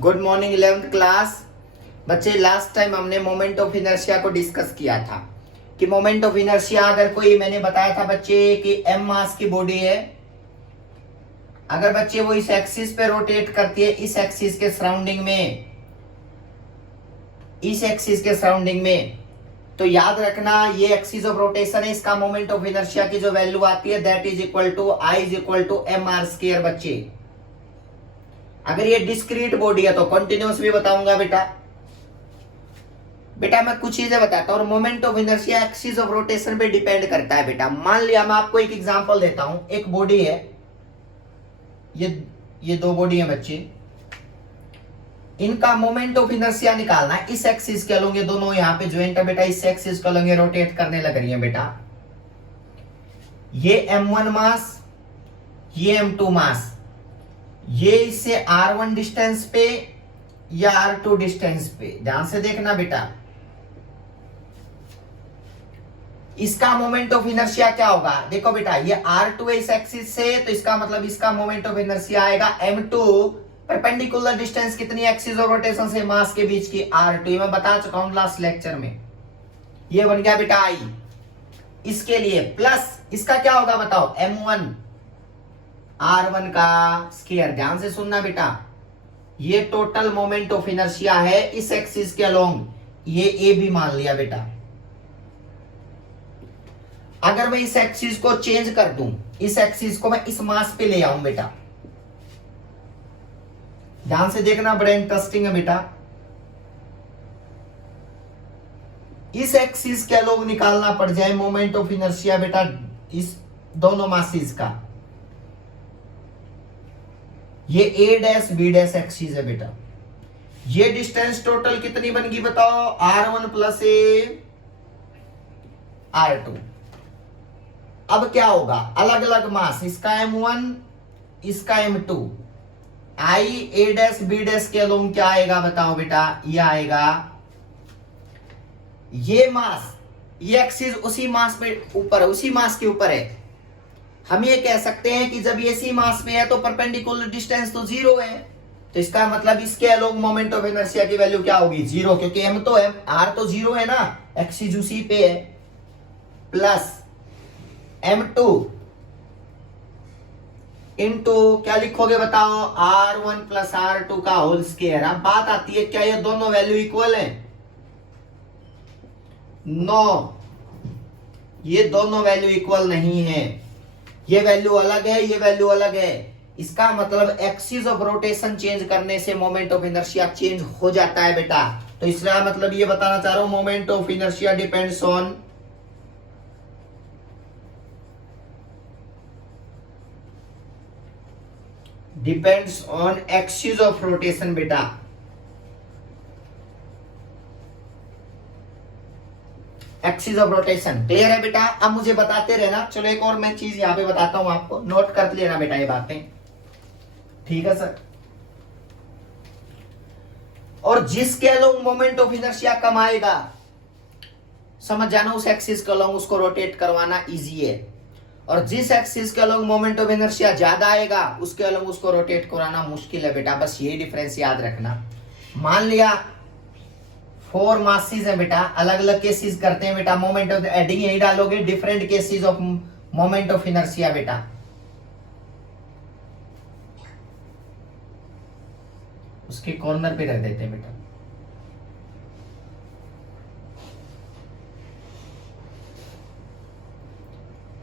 Good morning 11th class. बच्चे, last time हमने moment of inertia को डिस्कस किया था कि मोमेंट ऑफ इनर्शिया अगर कोई, मैंने बताया था बच्चे कि m मास की बॉडी है, अगर बच्चे वो इस एक्सिस पे रोटेट करती है, इस एक्सिस के सराउंडिंग में, इस एक्सिस के सराउंडिंग में, तो याद रखना ये एक्सिस ऑफ रोटेशन है, इसका मोमेंट ऑफ इनर्शिया की जो वैल्यू आती है that is equal to I is equal to M R square. बच्चे अगर ये डिस्क्रीट बॉडी है तो कंटिन्यूअस भी बताऊंगा बेटा मैं कुछ चीजें बताता हूं। और moment of inertia axis of rotation पे डिपेंड करता है बेटा। मान लिया मैं आपको एक एग्जांपल देता हूं, एक बॉडी है, ये दो बॉडी है बच्चे, इनका मोमेंट ऑफ इनर्शिया निकालना है। इस एक्सिस के अलोंग ये दोनों यहाँ पे ज्वाइंट है बेटा, इस एक्सिस के अलोंग रोटेट करने लग रही है बेटा। ये m1 मास, ये m2 मास, ये इससे r1 डिस्टेंस पे या r2 डिस्टेंस पे, ध्यान से देखना बेटा। इसका मोमेंट ऑफ इनर्शिया क्या होगा, देखो बेटा ये r2 है इस एक्सिस से, तो इसका मतलब इसका मोमेंट ऑफ इनर्शिया आएगा m2, परपेंडिकुलर डिस्टेंस कितनी एक्सिस ऑफ रोटेशन से मास के बीच की r2, ये मैं बता चुका हूं लास्ट लेक्चर में। ये बन गया बेटा i इसके लिए, प्लस इसका क्या होगा बताओ, m1 r1 का स्क्वायर। ध्यान से सुनना बेटा, ये टोटल मोमेंट ऑफ इनर्शिया है इस एक्सिस के अलोंग, ये ए भी मान लिया बेटा। अगर मैं इस एक्सिस को चेंज कर दूं, इस एक्सिस को मैं इस मास पे ले आऊं बेटा, ध्यान से देखना, बड़ा इंटरेस्टिंग है बेटा। इस एक्सिस के अलोंग निकालना पड़ जाए मोमेंट ऑफ इनर्शिया बेटा, इस दोनों मासिस का। ये ए डैश बी डैश एक्सिस है बेटा। ये डिस्टेंस टोटल कितनी बन गई बताओ, r1 प्लस ए r2। अब क्या होगा, अलग अलग मास, इसका m1 इसका m2, I A dash B dash के अलोंग क्या आएगा बताओ बेटा, ये आएगा, ये मास, ये एक्सिस उसी मास पे ऊपर, उसी मास के ऊपर है। हम ये कह सकते हैं कि जब ये इसी मास में है तो परपेंडिकुलर डिस्टेंस तो जीरो है, तो इसका मतलब इसके अलोंग मोमेंट ऑफ इनर्शिया की वैल्यू क्या होगी, जीरो, क्योंकि m तो है, r तो जीरो है ना, एक्सिस उसी पे है, प्लस m2 इंटू क्या लिखोगे बताओ, r1 प्लस r2 का होल स्क्वायर। अब बात आती है क्या ये दोनों वैल्यू इक्वल है, नो, ये दोनों वैल्यू इक्वल नहीं है, ये वैल्यू अलग है, ये वैल्यू अलग है। इसका मतलब एक्सिस ऑफ रोटेशन चेंज करने से मोमेंट ऑफ इनर्शिया चेंज हो जाता है बेटा। तो इसका मतलब ये बताना चाह रहा हूं, moment of inertia depends on axis of rotation बेटा। एक्सिस ऑफ रोटेशन क्लियर है बेटा। अब मुझे बताते रहना। चलो एक और मैं चीज यहां पे बताता हूं आपको, नोट कर लेना बेटा ये बातें, ठीक है सर। और जिसके अलोंग मोमेंट ऑफ इनर्शिया कम आएगा, समझ जाना उस एक्सिस के अलोंग उसको रोटेट करवाना इजी है, और जिस एक्सिस के अलोंग मोमेंट ऑफ इनर्शिया ज्यादा आएगा उसके अलोंग उसको रोटेट कराना मुश्किल है बेटा। बस ये डिफरेंस याद रखना। मान लिया 4 मासेस है बेटा, अलग अलग केसेस करते हैं बेटा, मोमेंट ऑफ एडिंग यही डालोगे, different cases of moment of inertia बेटा। उसके कॉर्नर पे रख देते हैं बेटा।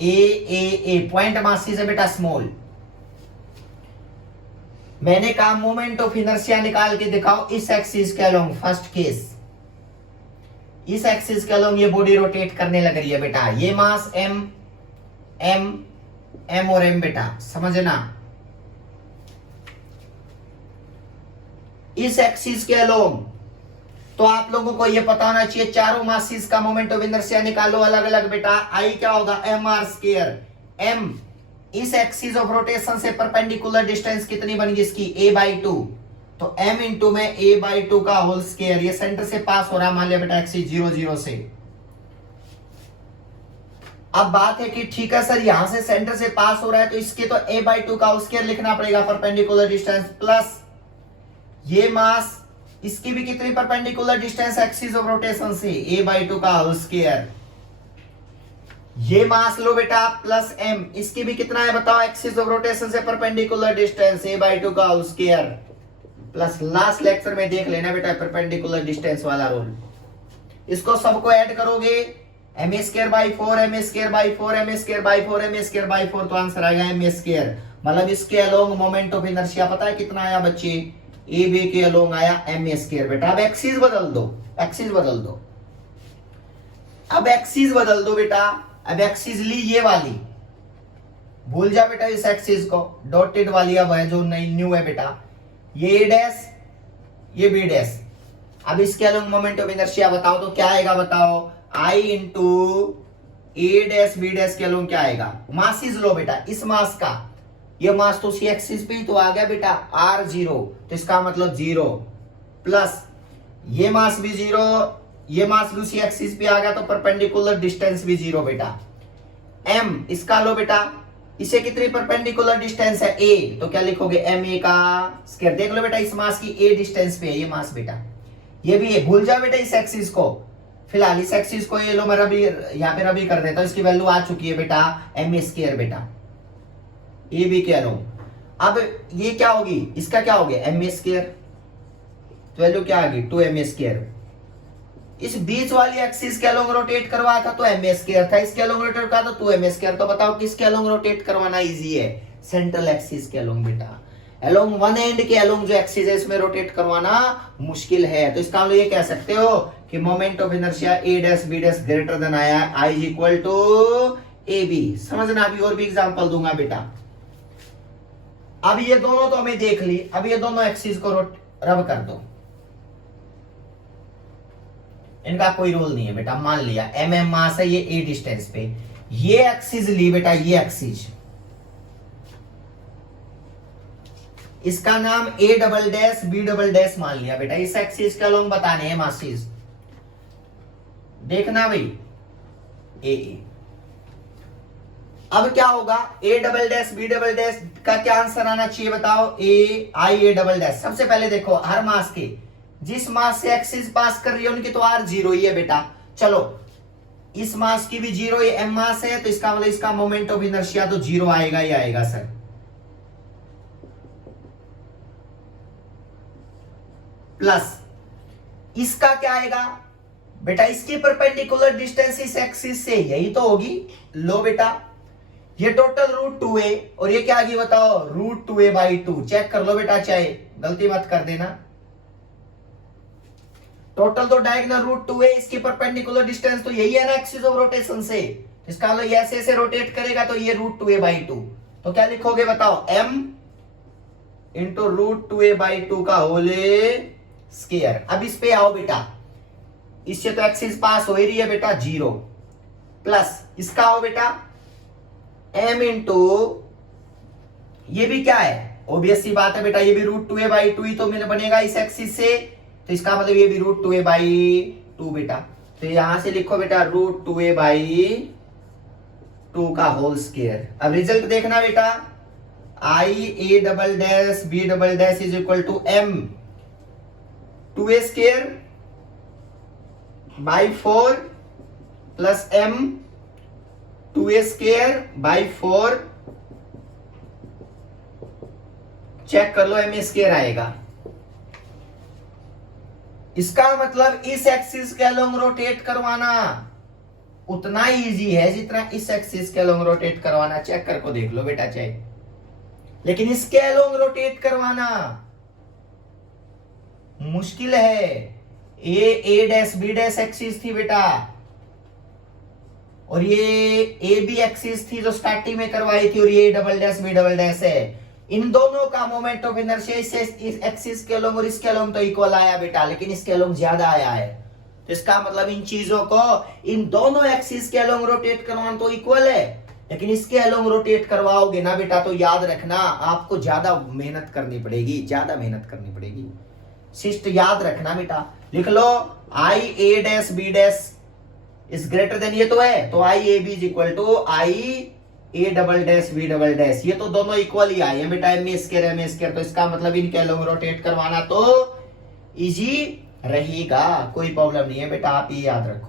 ए पॉइंट मासेस है बेटा, स्मॉल। मैंने कहा मोमेंट ऑफ इनर्शिया निकाल के दिखाओ इस एक्सिस के अलोंग, फर्स्ट केस, इस एक्सिस के अलोंग ये बॉडी रोटेट करने लग रही है बेटा। ये मास m और m बेटा, समझना। इस एक्सिस के अलोंग तो आप लोगों को ये पता होना चाहिए, चारों मासिस का मोमेंट ऑफ इनर्शिया निकालो अलग अलग बेटा। आई क्या होगा, एम आर स्क्वायर। m इस एक्सिस ऑफ रोटेशन से परपेंडिकुलर डिस्टेंस कितनी बन गई इसकी, a/2, तो m इंटू में a/2 का होल स्क्वायर। ये सेंटर से पास हो रहा है, मान लिया बेटा एक्सिस 0 0 से। अब बात है कि ठीक है सर यहां से सेंटर से पास हो रहा है तो इसके तो a/2 का होल स्क्वायर लिखना पड़ेगा, परपेंडिकुलर डिस्टेंस प्लस ये मास इसकी भी कितनी perpendicular distance axis of rotation से, a/2 का होल स्क्वायर। ये मास लो बेटा प्लस m, इसकी भी कितना है बताओ एक्सिस ऑफ रोटेशन से परपेंडिकुलर डिस्टेंस, a/2 का whole square plus last lecture में देख लेना बेटा परपेंडिकुलर डिस्टेंस वाला रूल। इसको सबको ऐड करोगे m²/4 m²/4 m²/4 m²/4 तो आंसर आएगा m²। मतलब इसके अलोंग मोमेंट ऑफ इनर्शिया पता है कितना आया बच्चे, ए बी के अलोंग आया m²। बेटा अब एक्सिस बदल दो, एक्सिस बदल दो, अब एक्सिस बदल दो बेटा। अब एक्सिस ली ये वाली, भूल जा बेटा इस एक्सिस को, डॉटेड वाली अब है जो नई न्यू है बेटा, ये a डैश ये b डैश। अब इसके अलोंग मोमेंट ऑफ इनर्शिया बताओ तो क्या आएगा बताओ, I into a dash b dash के अलोंग क्या आएगा, मासिस लो बेटा इस मास का, ये मास तो सी एक्सिस पे ही तो आ गया बेटा r0, तो इसका मतलब 0 प्लस ये मास भी 0, ये मास भी उसी एक्सिस पे आ गया तो परपेंडिकुलर डिस्टेंस भी 0 बेटा। m इसका लो बेटा, इसे कितनी परपेंडिकुलर डिस्टेंस है a, तो क्या लिखोगे ma का स्क्वायर। देख लो बेटा इस मास की a डिस्टेंस पे है ये मास बेटा, ये भी है, भूल जाओ बेटा इस एक्सिस को। फिलहाल इस एक्सिस को ये लो मैं रबी यहाँ पे रबी कर देता हूं, इसकी वैल्यू आ चुकी है बेटा m² बेटा, ए बी के अलोंग। अब ये क्या होगी, इसका क्या हो गया m², तो वैल्यू क्या आ गई 2m²। इस बीच वाली एक्सिस के अलोंग रोटेट करवाया था तो m² था, इसके अलोंग रोटेट करवाया था 2m²। तो बताओ किसके अलोंग रोटेट करवाना इजी है, सेंट्रल एक्सिस के अलोंग बेटा। अलोंग वन एंड के अलोंग जो एक्सिस है इसमें रोटेट करवाना मुश्किल है, तो इसका मतलब ये कह सकते हो कि moment of inertia a dash b dash greater than आया I is equal to ab। समझना, अभी और भी एग्जांपल दूंगा बेटा। अब ये दोनों तो हमें देख ली, अब ये दोनों एक्सिस को रब कर दो, इनका कोई रोल नहीं है बेटा। मान लिया mm मास है, ये a डिस्टेंस पे, ये एक्सिस ली बेटा, ये एक्सिस, इसका नाम a double dash b double dash मान लिया बेटा। इस एक्सिस के अलोंग बताने हैं मासिस, देखना भाई a। अब क्या होगा, a double dash b double dash का क्या आंसर आना चाहिए बताओ, a डबल डैश। सबसे पहले देखो हर मास के जिस मास से एक्सिस पास कर रही है उनकी तो r0 ही है बेटा। चलो इस मास की भी 0, ये m मास है तो इसका मतलब इसका मोमेंट ऑफ इनर्शिया तो 0 आएगा ही आएगा सर। प्लस इसका क्या आएगा बेटा, इसकी परपेंडिकुलर डिस्टेंस इस एक्सिस से यही तो होगी। लो बेटा ये टोटल √2a और ये क्या आ गई बताओ √2a/2। चेक कर लो बेटा, चाहे गलती मत कर देना। टोटल तो डायगोनल √2a, इसकी परपेंडिकुलर डिस्टेंस तो यही है ना एक्सिस ऑफ रोटेशन से, इसका मतलब ऐसे ऐसे रोटेट करेगा तो ये √2a/2। तो क्या लिखोगे बताओ, m इंटू √2a/2 का होल स्क्वायर। अब इस पे आओ बेटा, इससे तो एक्सिस पास हो ही रही है बेटा 0, प्लस इसका हो बेटा m इंटू ये भी क्या है, ऑब्वियस सी बात है बेटा, ये भी √2a/2 ही तो बनेगा इस एक्सिस से, तो इसका मतलब ये भी √2a/2 बेटा। तो यहां से लिखो बेटा √2a/2 का होल स्क्वायर। अब रिजल्ट देखना बेटा, a double dash b double dash is equal to m 2a² plus m 2a²/4। Check कर लो m² आएगा। इसका मतलब इस एक्सिस के अलोंग रोटेट करवाना उतना इजी है जितना इस एक्सिस के अलोंग रोटेट करवाना। चेक करके देख लो बेटा चाहे, लेकिन इसके अलोंग रोटेट करवाना मुश्किल है। a dash b dash axis थी बेटा, और ये ए बी एक्सिस थी जो स्टार्टिंग में करवाई थी, और ये double dash B double dash है। इन दोनों का मोमेंट ऑफ इनर्शिया इस एक्सिस के अलोंग और इसके अलोंग तो इक्वल आया बेटा, लेकिन इसके अलोंग ज्यादा आया है। तो इसका मतलब इन चीजों को इन दोनों एक्सिस के अलोंग रोटेट करवाना तो इक्वल है, लेकिन इसके अलोंग रोटेट करवाओगे ना बेटा तो याद रखना आपको ज्यादा मेहनत करनी पड़ेगी, ज्यादा मेहनत करनी पड़ेगी। शिष्ट याद रखना बेटा, लिख लो I A dash B dash is greater than, ये तो है, तो I A B is equal to I A double dash B double dash, ये तो दोनों इक्वल ही आए हैं बेटा, एम स्क्वायर एम स्क्वायर, तो इसका मतलब इनके अलोंग रोटेट करवाना तो इजी रहेगा, कोई प्रॉब्लम नहीं है बेटा, आप ये याद रखो।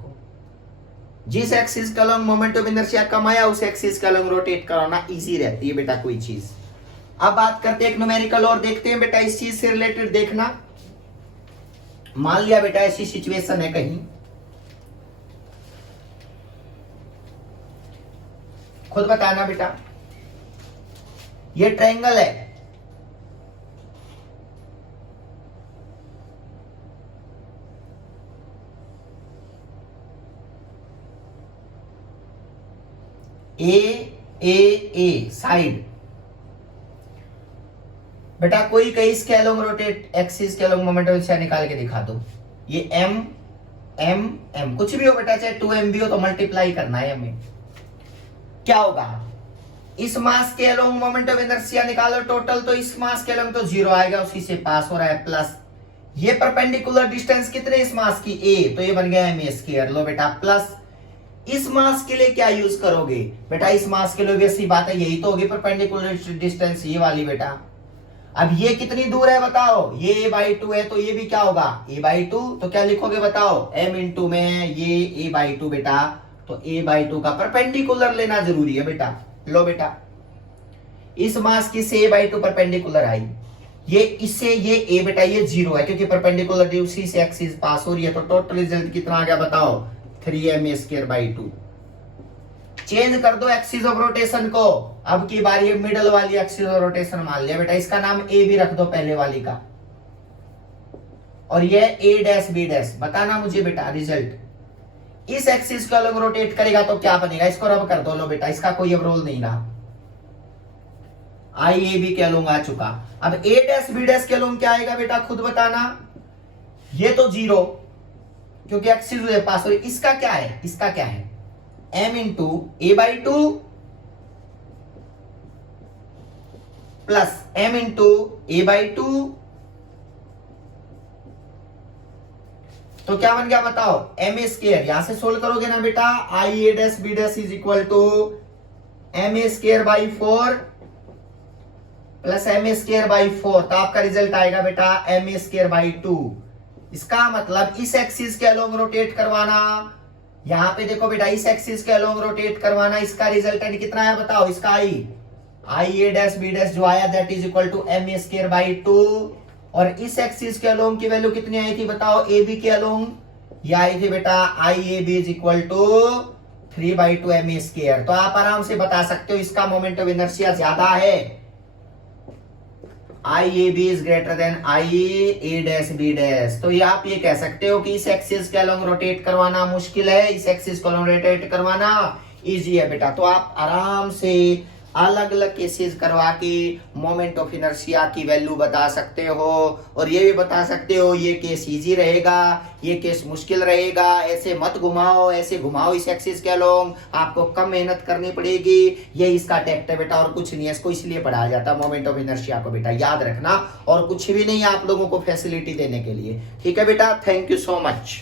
जिस एक्सिस के अलोंग मोमेंट ऑफ इनर्शिया कम आया उस एक्सिस के अलोंग रोटेट कराना इजी रहती है बेटा कोई चीज। अब बात करते हैं एक न्यूमेरिकल और देखते हैं बेटा, इस चीज से रिलेटेड देखना। मान लिया बेटा ऐसी सिचुएशन है कहीं, खुद बताना बेटा, ये ट्रायंगल है, ए साइड बेटा, कोई कहीं इसके अलोंग रोटेट एक्सिस के अलोंग मोमेंट ऑफ इनर्शिया निकाल के दिखा दो। ये एम एम एम कुछ भी हो बेटा, चाहे 2m भी हो तो मल्टीप्लाई करना है हमें। क्या होगा, इस मास के अलोंग मोमेंट ऑफ इनर्शिया निकालो टोटल, तो इस मास के अलोंग तो 0 आएगा, उसी से पास हो रहा है, प्लस ये परपेंडिकुलर डिस्टेंस कितने इस मास की a, तो ये बन गया m स्क्वायर, लो बेटा, प्लस इस मास के लिए क्या यूज करोगे बेटा, इस मास के लिए भी ऐसी बात है, यही तो होगी परपेंडिकुलर डिस्टेंस, ये वाली बेटा। अब ये कितनी दूर है बताओ, ये a/2 है, तो ये भी क्या होगा a/2, तो क्या लिखोगे बताओ, m इंटू में ये a/2 बेटा, तो a/2 का परपेंडिकुलर लेना जरूरी है बेटा। लो बेटा, इस मास की से a/2 परपेंडिकुलर आई, ये इससे ये a बेटा ये 0 है, क्योंकि परपेंडिकुलर उसी से एक्सिस पास हो रही है, तो टोटल रिजल्ट कितना आ गया बताओ, 3m²/2। चेंज कर दो एक्सिस ऑफ रोटेशन को, अब की बार ये मिडल वाली एक्सिस ऑफ रोटेशन मान लिया बेटा, इसका नाम a भी रख दो पहले वाली का, और ये a'(b'), बताना मुझे बेटा रिजल्ट। इस एक्सिस को अलग रोटेट करेगा तो क्या बनेगा, इसको रब कर दो, लो बेटा, इसका कोई अब रोल नहीं रहा, IAB के अलोंग आ चुका। अब a'(b') के अलोंग क्या आएगा बेटा, खुद बताना, ये तो 0 क्योंकि एक्सिस पास हो रही, इसका क्या है, इसका क्या है, m into a/2 plus m into a/2, तो क्या बन गया बताओ, m², यहां से सोल्व करोगे ना बेटा, IA'(b') is equal to m²/4 plus m²/4, तो आपका रिजल्ट आएगा बेटा m²/2। इसका मतलब इस एक्सिस के अलोंग रोटेट करवाना, यहां पे देखो बेटा, इस एक्सिस के अलोंग रोटेट करवाना, इसका रिजल्टेंट कितना है बताओ, इसका IA'(b') जो आया that is equal to m²/2, और इस एक्सिस के अलोंग की वैल्यू कितनी आई थी बताओ, AB के अलोंग, ये आई थी बेटा IAB is equal to 3/2 m²। तो आप आराम से बता सकते हो इसका मोमेंट ऑफ इनर्शिया ज्यादा है, IAB is greater then IA'(b'). तो ये आप ये कह सकते हो कि इस एक्सिस के अलोंग रोटेट करवाना मुश्किल है, इस एक्सिस को अलोंग रोटेट करवाना इजी है बेटा। तो आप आराम से अलग अलग केसेस करवा के मोमेंट ऑफ इनर्शिया की वैल्यू बता सकते हो, और ये भी बता सकते हो ये केस इजी रहेगा, ये केस मुश्किल रहेगा, ऐसे मत घुमाओ, ऐसे घुमाओ इस एक्सिस के अलोंग, आपको कम मेहनत करनी पड़ेगी, ये इसका टेक्ट है बेटा, और कुछ नहीं है, इसको इसलिए पढ़ाया जाता है मोमेंट ऑफ इनर्शिया को बेटा, याद रखना, और कुछ भी नहीं आप लोगों को फैसिलिटी देने के लिए। ठीक है बेटा, थैंक यू सो मच।